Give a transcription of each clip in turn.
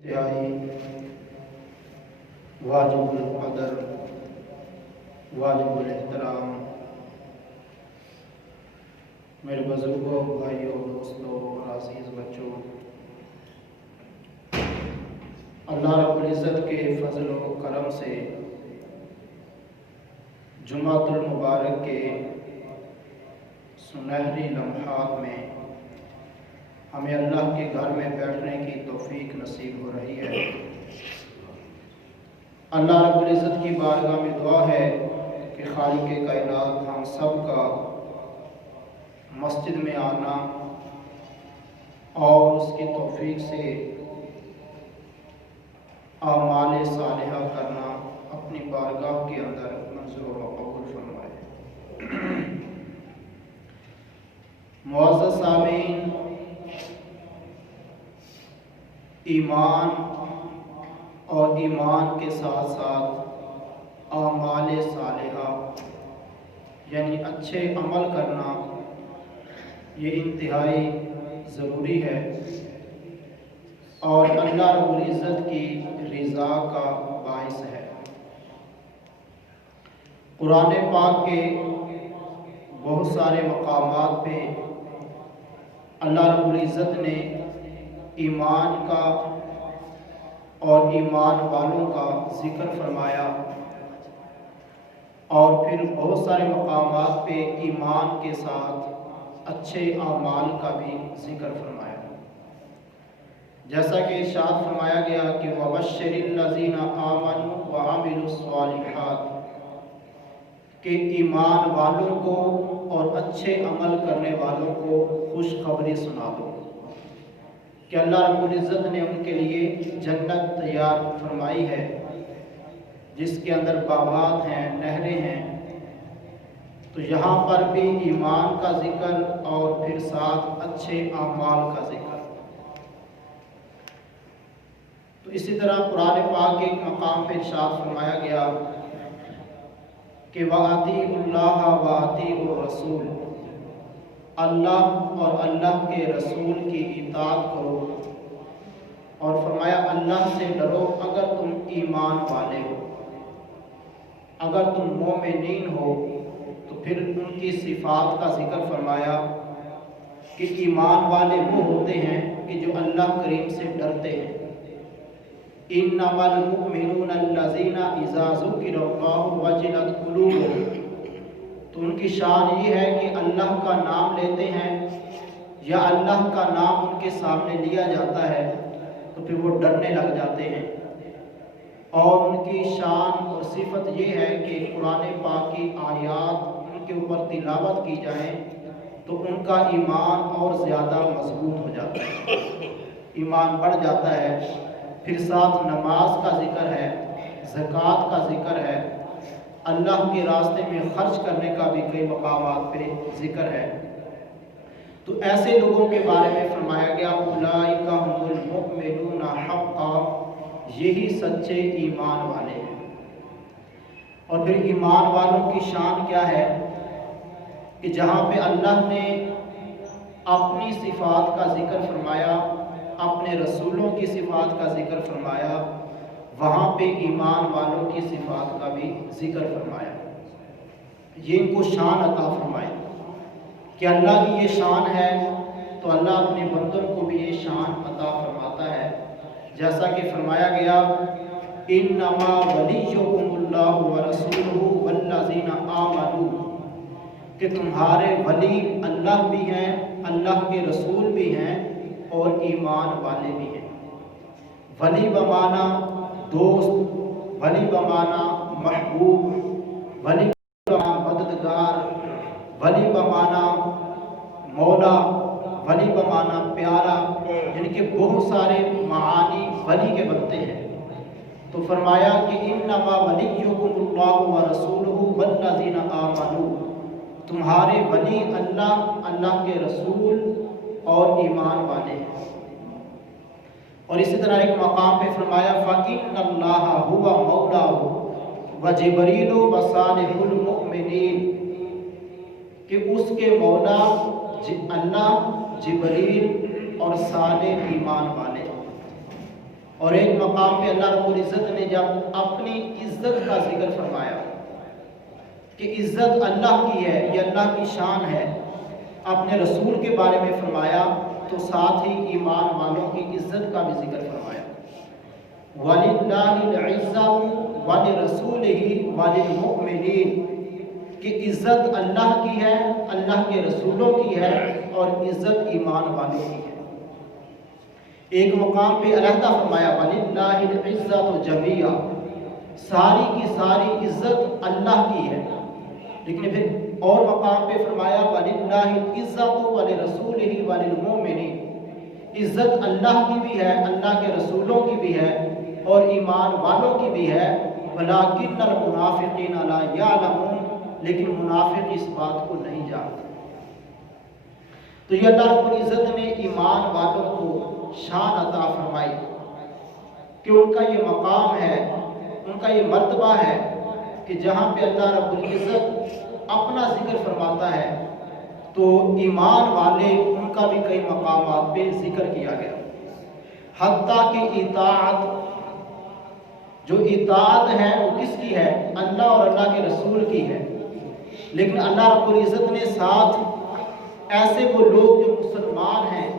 انتہائی واجب القدر، واجب الاحترام، میرے بزرگوں، بھائیوں، دوستوں اور عزیز بچوں، اللہ رب العزت کے فضل و کرم سے جمعۃ المبارک کے سنہری لمحات میں ہمیں اللہ کے گھر میں بیٹھنے کی توفیق نصیب ہو رہی ہے۔ اللہ رب العزت کی بارگاہ میں دعا ہے کہ خالق کائنات ہم سب کا مسجد میں آنا اور اس کی توفیق سے اعمال صالحہ کرنا اپنی بارگاہ کے اندر منظور و مقبول فرمائے۔ معزز سامعین، ایمان اور ایمان کے ساتھ ساتھ اعمال صالحہ یعنی اچھے عمل کرنا یہ انتہائی ضروری ہے اور اللہ رب العزت کی رضا کا باعث ہے۔ قرآن پاک کے بہت سارے مقامات پہ اللہ رب العزت نے ایمان کا اور ایمان والوں کا ذکر فرمایا، اور پھر بہت سارے مقامات پہ ایمان کے ساتھ اچھے اعمال کا بھی ذکر فرمایا، جیسا کہ ارشاد فرمایا گیا کہ وَبَشِّرِ الَّذِينَ آمَنُوا وَعَمِلُوا الصَّالِحَاتِ، کہ ایمان والوں کو اور اچھے عمل کرنے والوں کو خوشخبری سنا دو کہ اللہ رب العزت نے ان کے لیے جنت تیار فرمائی ہے جس کے اندر باغات ہیں، نہریں ہیں۔ تو یہاں پر بھی ایمان کا ذکر اور پھر ساتھ اچھے اعمال کا ذکر۔ تو اسی طرح قرآن پاک کے ایک مقام پہ ارشاد فرمایا گیا کہ وَأَطِیعُوا اللَّهَ وَأَطِیعُوا الرَّسُولَ، اللہ اور اللہ کے رسول کی اطاعت کرو، اور فرمایا اللہ سے ڈرو اگر تم ایمان والے ہو۔ اگر تم مومنین ہو تو پھر ان کی صفات کا ذکر فرمایا کہ ایمان والے وہ ہوتے ہیں کہ جو اللہ کریم سے ڈرتے ہیں۔ انما المؤمنون الذین اذا ذکر اللہ وجلت قلوبهم، تو ان کی شان یہ ہے کہ اللہ کا نام لیتے ہیں یا اللہ کا نام ان کے سامنے لیا جاتا ہے تو پھر وہ ڈرنے لگ جاتے ہیں۔ اور ان کی شان اور صفت یہ ہے کہ قرآن پاک کی آیات ان کے اوپر تلاوت کی جائیں تو ان کا ایمان اور زیادہ مضبوط ہو جاتا ہے، ایمان بڑھ جاتا ہے۔ پھر ساتھ نماز کا ذکر ہے، زکوٰۃ کا ذکر ہے، اللہ کے راستے میں خرچ کرنے کا بھی کئی مقامات پہ ذکر ہے۔ تو ایسے لوگوں کے بارے میں فرمایا گیا اولئک هم المؤمنون حقا، یہی سچے ایمان والے ہیں۔ اور پھر ایمان والوں کی شان کیا ہے کہ جہاں پہ اللہ نے اپنی صفات کا ذکر فرمایا، اپنے رسولوں کی صفات کا ذکر فرمایا، وہاں پہ ایمان والوں کی صفات کا بھی ذکر فرمایا، یہ ان کو شان عطا فرمائے کہ اللہ کی یہ شان ہے تو اللہ اپنے بندوں کو بھی یہ شان عطا فرماتا ہے، جیسا کہ فرمایا گیا انما ولیکم اللہ ورسولہ والذین آمنوا، کہ تمہارے ولی اللہ بھی ہیں، اللہ کے رسول بھی ہیں اور ایمان والے بھی ہیں۔ ولی بمانا دوست، ولی بمانا محبوب، ولی بمانا مددگار، ولی بمانا مولا، ولی بمانا پیارا، یعنی کہ بہت سارے معانی ولی کے بنتے ہیں۔ تو فرمایا کہ انما ولیکم اللہ ورسولہ والذین آمنوا، تمہارے ولی اللہ، اللہ کے رسول اور ایمان والے ہیں۔ اور اسی طرح ایک مقام پہ فرمایا فَإِنَّ اللَّهَ هُوَ مَوْلَاهُ وَجِبْرِيلُ وَصَالِحُ الْمُؤْمِنِينَ، کہ اس کے مولا اللہ، جبریل اور صالح ایمان والے۔ اور ایک مقام پہ اللہ رب العزت نے جب اپنی عزت کا ذکر فرمایا کہ عزت اللہ کی ہے، یہ اللہ کی شان ہے، اپنے رسول کے بارے میں فرمایا، تو ساتھ ہی ایمان والوں کی عزت کا بھی ذکر فرمایا۔ وَلِلَّهِ الْعِزَّةُ وَلِرَسُولِهِ وَلِلْمُؤْمِنِينَ کہ عزت اللہ کی ہے، اللہ کے رسولوں کی ہے، اور عزت ایمان والوں کی ہے۔ ایک مقام پہ علیحدہ فرمایا وَلِلَّهِ الْعِزَّةُ جَمِيعًا، ساری کی ساری عزت اللہ کی ہے، لیکن پھر اور مقام پہ فرمایا وَلِلَّهِ الْعِزَّةُ وَلِرَسُولِهِ وَلِلْمُؤْمِنِينَ، عزت اللہ کی بھی ہے، اللہ کے رسولوں کی بھی ہے، اور ایمان والوں کی بھی ہے۔ وَلَٰكِنَّ الْمُنَافِقِينَ لَا يَعْلَمُونَ، لیکن منافق اس بات کو نہیں جانتے۔ تو یہ اللہ رب العزت نے ایمان والوں کو شان عطا فرمائی کہ ان کا یہ مقام ہے، ان کا یہ مرتبہ ہے کہ جہاں پہ اللہ رب العزت اپنا ذکر فرماتا ہے تو ایمان والے ان کا بھی کئی مقامات پہ ذکر کیا گیا، حتیٰ کہ اطاعت، جو اطاعت ہے وہ کس کی ہے؟ اللہ اور اللہ کے رسول کی ہے، لیکن اللہ رب العزت نے ساتھ ایسے وہ لوگ جو مسلمان ہیں،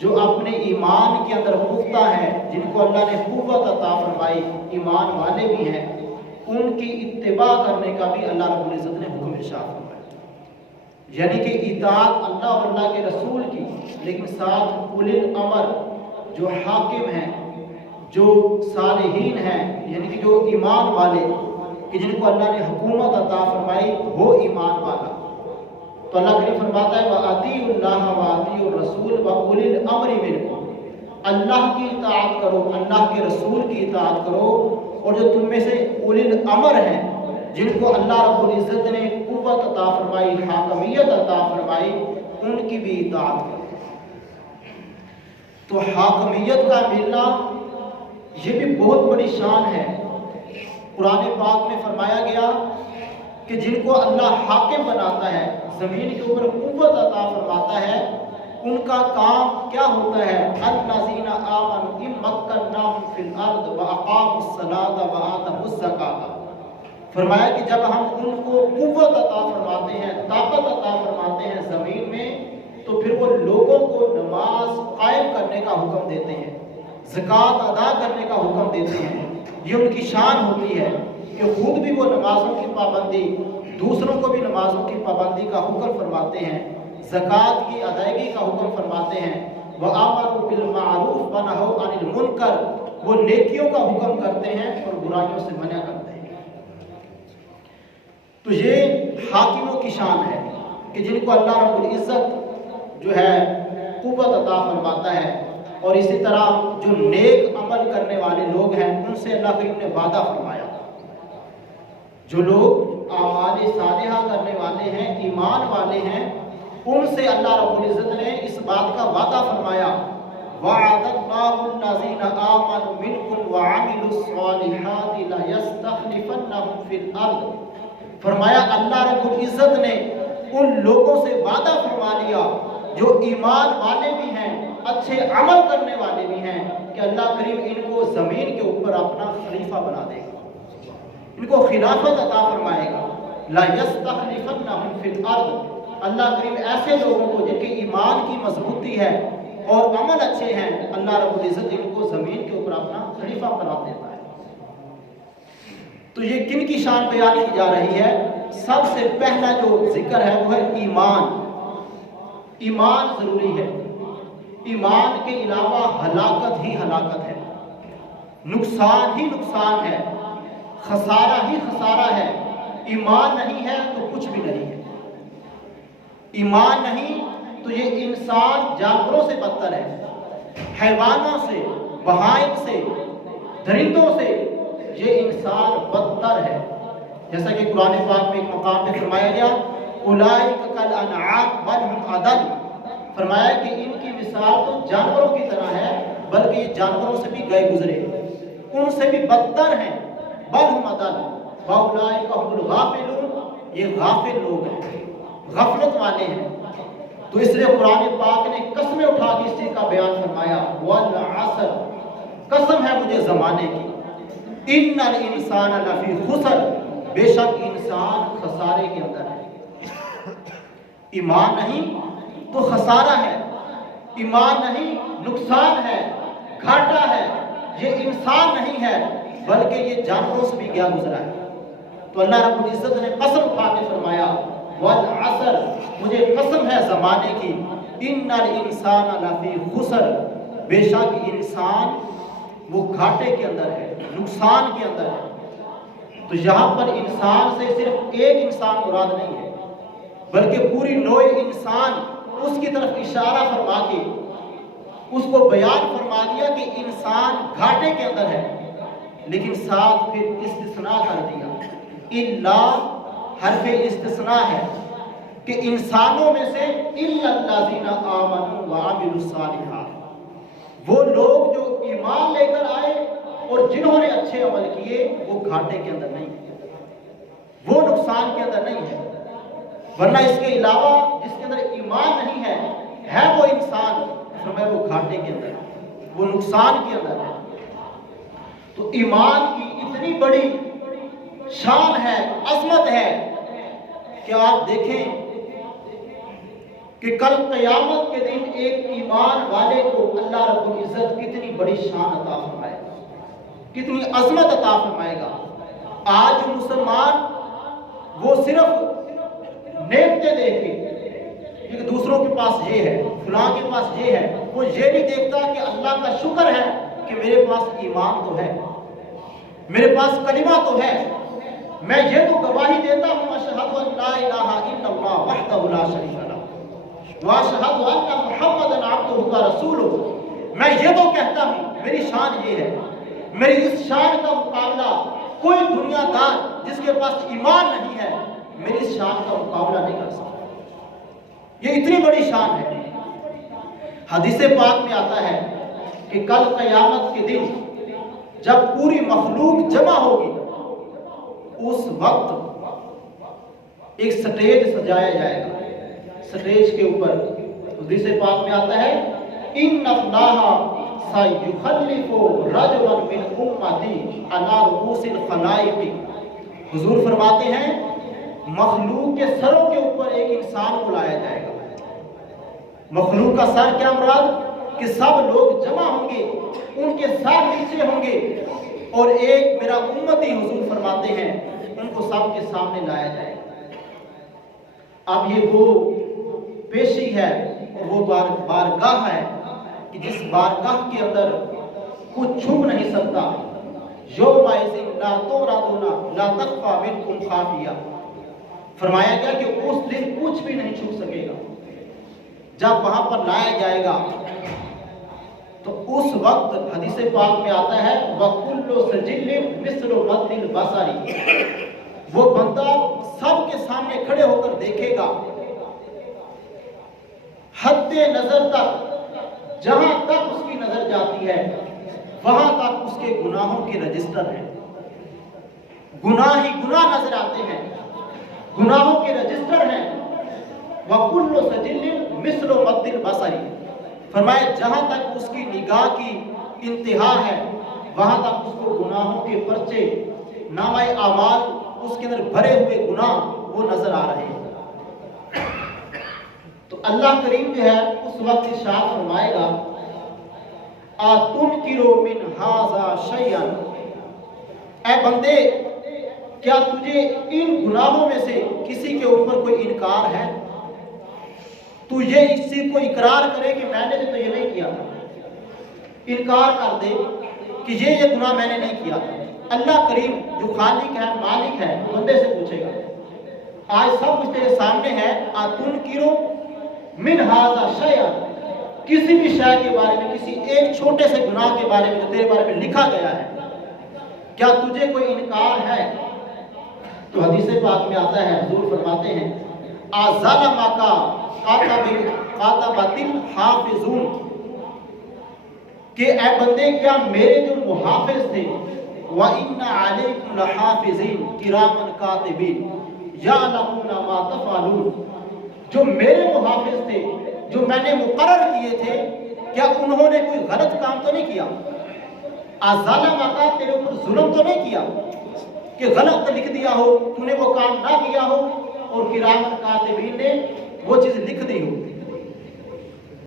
جو اپنے ایمان کے اندر پختہ ہیں، جن کو اللہ نے قوت عطا فرمائی، ایمان والے بھی ہیں، ان کی اتباع کرنے کا بھی اللہ رب العزت نے حکم ارشاد فرمایا، یعنی کہ اطاعت اللہ اور اللہ کے رسول کی، لیکن ساتھ اولی الامر جو حاکم ہیں، جو صالحین ہیں، یعنی کہ جو ایمان والے کہ جن کو اللہ نے حکومت عطا فرمائی، وہ ایمان والا۔ تو اللہ کریم فرماتا ہے وَأَطِيعُوا اللَّهَ وَأَطِيعُوا الرَّسُولَ وَأُولِي الْأَمْرِ مِنْكُمْ، اللہ کی اطاعت کرو، اللہ کے رسول کی اطاعت کرو، اور جو تم میں سے اولی الامر ہیں، جن کو اللہ رب العزت نے قوت عطا فرمائی، حاکمیت عطا فرمائی، ان کی بھی اطاعت کرو۔ تو حاکمیت کا ملنا یہ بھی بہت بڑی شان ہے۔ قرآن پاک میں فرمایا گیا کہ جن کو اللہ حاکم بناتا ہے، زمین کے اوپر قوت عطا فرماتا ہے، ان کا کام کیا ہوتا ہے؟ الذین آمنوا ان مکناہم فی الارض واقاموا الصلاۃ وآتوا الزکاۃ، فرمایا کہ جب ہم ان کو قوت عطا فرماتے ہیں، طاقت عطا فرماتے ہیں زمین میں، تو پھر وہ لوگوں کو نماز قائم کرنے کا حکم دیتے ہیں، زکوٰۃ ادا کرنے کا حکم دیتے ہیں۔ یہ ان کی شان ہوتی ہے کہ خود بھی وہ نمازوں کی پابندی، دوسروں کو بھی نمازوں کی پابندی کا حکم فرماتے ہیں، زکوٰۃ کی ادائیگی کا حکم فرماتے ہیں، وَآمَرُوا بِالْمَعْرُوفِ وَنَهَوْا عَنِ الْمُنکَرِ، وہ نیکیوں کا حکم کرتے ہیں اور برائیوں سے منع کرتے ہیں۔ تو یہ حاکموں کی شان ہے کہ جن کو اللہ رب العزت جو ہے قوت عطا فرماتا ہے، اور اسی طرح جو نیک عمل کرنے والے لوگ ہیں ان سے اللہ کریم نے وعدہ فرمایا، جو لوگ اعمال صالحہ کرنے والے ہیں، ایمان والے ہیں، ان سے اللہ رب العزت نے اس بات کا وعدہ فرمایا وَعَدَ اللَّهُ الَّذِينَ آمَنُوا مِنْكُمْ وَعَمِلُوا الصَّالِحَاتِ لَيَسْتَخْلِفَنَّهُمْ فِي الْأَرْضِ، فرمایا اللہ رب العزت نے ان لوگوں سے وعدہ فرما لیا جو ایمان والے بھی ہیں، اچھے عمل کرنے والے بھی ہیں، کہ اللہ کریم ان کو زمین کے اوپر اپنا خلیفہ بنا دے گا، ان کو خلافت عطا فرمائے گا۔ لا یستخلفنہم فی الارض، اللہ کریم ایسے لوگوں کو جن کے ایمان کی مضبوطی ہے اور عمل اچھے ہیں، اللہ رب العزت ان کو زمین کے اوپر اپنا خلیفہ بنا دیتا ہے۔ تو یہ کن کی شان بیان کی جا رہی ہے؟ سب سے پہلا جو ذکر ہے وہ ہے ایمان۔ ایمان ضروری ہے، ایمان کے علاوہ ہلاکت ہی ہلاکت ہے، نقصان ہی نقصان ہے، خسارہ ہی خسارہ ہے۔ ایمان نہیں ہے تو کچھ بھی نہیں ہے۔ ایمان نہیں تو یہ انسان جانوروں سے بدتر ہے، حیوانوں سے، بہائم سے، درندوں سے یہ انسان بدتر ہے۔ جیسا کہ قرآن پاک میں ایک مقام پہ فرمایا گیا اولئک کالانعام بل ھم اضل، فرمایا کہ ان کی مثال تو جانوروں کی طرح ہے، بلکہ یہ جانوروں سے بھی گئے گزرے، ان سے بھی بدتر ہیں۔ بل ھم اضل واولئک ھم الغافلون، یہ غافل لوگ ہیں، غفلت والے ہیں۔ تو اس لیے قرآن پاک نے قسمیں اٹھا کے اس چیز کا بیان فرمایا والعصر، قسم ہے مجھے زمانے کی، ان الانسان لفی خسر، بے شک انسان خسارے کے اندر ہے۔ ایمان نہیں تو خسارہ ہے، ایمان نہیں نقصان ہے، گھاٹا ہے۔ یہ انسان نہیں ہے بلکہ یہ جانوروں سے بھی گیا گزرا ہے۔ تو اللہ رب العزت نے قسم کھا کے فرمایا والعصر، مجھے قسم ہے زمانے کی، ان الانسان لفی خسر، بے شک انسان وہ گھاٹے کے اندر ہے، نقصان کے اندر ہے۔ تو یہاں پر انسان سے صرف ایک انسان مراد نہیں ہے بلکہ پوری نوع انسان، اس کی طرف اشارہ فرما کے اس کو بیان فرما دیا کہ انسان گھاٹے کے اندر ہے، لیکن ساتھ پھر استثناء کر دیا۔ الا حرف استثناء ہے کہ انسانوں میں سے الا الذین آمنوا وعملوا الصالحات، وہ لوگ جو ایمان لے کر آئے اور جنہوں نے اچھے عمل کیے، وہ گھاٹے کے اندر نہیں ہے، وہ نقصان کے اندر نہیں ہے۔ ورنہ اس کے علاوہ جس کے اندر ایمان نہیں ہے وہ انسان، فرمایا وہ گھاٹے کے اندر ہے، وہ نقصان کے اندر ہے۔ تو ایمان کی اتنی بڑی شان ہے، عظمت ہے کہ آپ دیکھیں کہ کل قیامت کے دن ایک ایمان والے کو اللہ رب العزت کتنی بڑی شان عطا فرمائے گا، کتنی عظمت عطا فرمائے گا۔ آج مسلمان وہ صرف نعمتیں دیکھ کے کہ دوسروں کے پاس یہ ہے، فلاں کے پاس یہ ہے، وہ یہ نہیں دیکھتا کہ اللہ کا شکر ہے کہ میرے پاس ایمان تو ہے، میرے پاس کلمہ تو ہے، میں یہ تو گواہی دیتا ہوں اشہد ان لا الہ الا اللہ وحدہ لا شریک لہ واشہد ان محمدا عبدہ ورسولہ، میں یہ تو کہتا ہوں، میری شان یہ ہے، میری اس شان کا مقابلہ کوئی دنیا دار جس کے پاس ایمان نہیں ہے میری اس شان کا مقابلہ نہیں کر سکتا۔ یہ اتنی بڑی شان ہے۔ حدیث پاک میں آتا ہے کہ کل قیامت کے دن جب پوری مخلوق جمع ہوگی، اس وقت ایک سٹیج سجایا جائے گا، سٹیج کے اوپر حدیث پاک میں آتا ہے ان اللہ سیخلف رجلا من امتی علی رؤوس الخلائق، حضور فرماتے ہیں مخلوق کے سروں کے اوپر ایک انسان کو لایا جائے گا۔ مخلوق کا سر کیا مراد؟ کہ سب لوگ جمع ہوں گے، ان کے سر نیچے ہوں گے، اور ایک میرا امتی، حضور فرماتے ہیں ان کو سب کے سامنے لایا جائے گا۔ اب یہ وہ پیشی ہے اور وہ بارگاہ ہے کہ جس بارگاہ کے اندر کچھ چھپ نہیں سکتا۔ یومئذ لا تعرضون لا تخفی منکم خافیہ، فرمایا گیا کہ اس دن کچھ بھی نہیں چھپ سکے گا۔ جب وہاں پر لایا جائے گا تو اس وقت حدیث پاک میں آتا ہے وَكُلُّ سَجِلٍ مِثْلُ مَدِّ الْبَصَرِ، وہ بندہ سب کے سامنے کھڑے ہو کر دیکھے گا حد نظر تک، جہاں تک اس کی نظر جاتی ہے وہاں تک اس کے گناہوں کے رجسٹر ہیں، گناہ ہی گناہ نظر آتے ہیں، گناہوں کے رجسٹر ہیں۔ وَكُلُّ سَجِلٍ مِثْلُ مَدِّ الْبَصَرِ، فرمایا جہاں تک اس کی نگاہ کی انتہا ہے وہاں تک اس کو گناہوں کے پرچے، نامہ اعمال، اس کے اندر بھرے ہوئے گناہ وہ نظر آ رہے ہیں۔ تو اللہ کریم جو ہے اس وقت ارشاد فرمائے گا أَتُنْكِرُ مِنْ هَذَا شَيْئًا، اے بندے کیا تجھے ان گناہوں میں سے کسی کے اوپر کوئی انکار ہے؟ تو یہ اسی کو اقرار کرے کہ میں نے تو یہ نہیں کیا تھا، انکار کر دے کہ یہ گناہ میں نے نہیں کیا تھا۔ اللہ کریم جو خالق ہے، مالک ہے، بندے سے پوچھے گا۔ آج سب کچھ تیرے سامنے ہے، أَتُنْكِرُ مِنْ هَذَا شَيْئًا، کسی بھی شے کے بارے میں، کسی ایک چھوٹے سے گناہ کے بارے میں جو تیرے بارے میں لکھا گیا ہے، کیا تجھے کوئی انکار ہے؟ تو حدیث پاک میں آتا ہے، حضور فرماتے ہیں أَظَلَمَكَ قَاتَبَتِ الْحَافِظُونَ، کہ اے بندے کیا میرے جو محافظ تھے وَإِنَّ عَلَيْكُمْ لَحَافِظِينَ كِرَامًا كَاتِبِينَ يَعْلَمُونَ مَا تَفْعَلُونَ، جو میرے محافظ تھے، جو میں نے مقرر کیے تھے، کیا انہوں نے کوئی غلط کام تو نہیں کیا؟ ظالم آقا تیرے اوپر ظلم تو نہیں کیا کہ غلط لکھ دیا ہو، تو نے وہ کام نہ کیا ہو اور کرامن کاتبین نے وہ چیز لکھ دی ہو،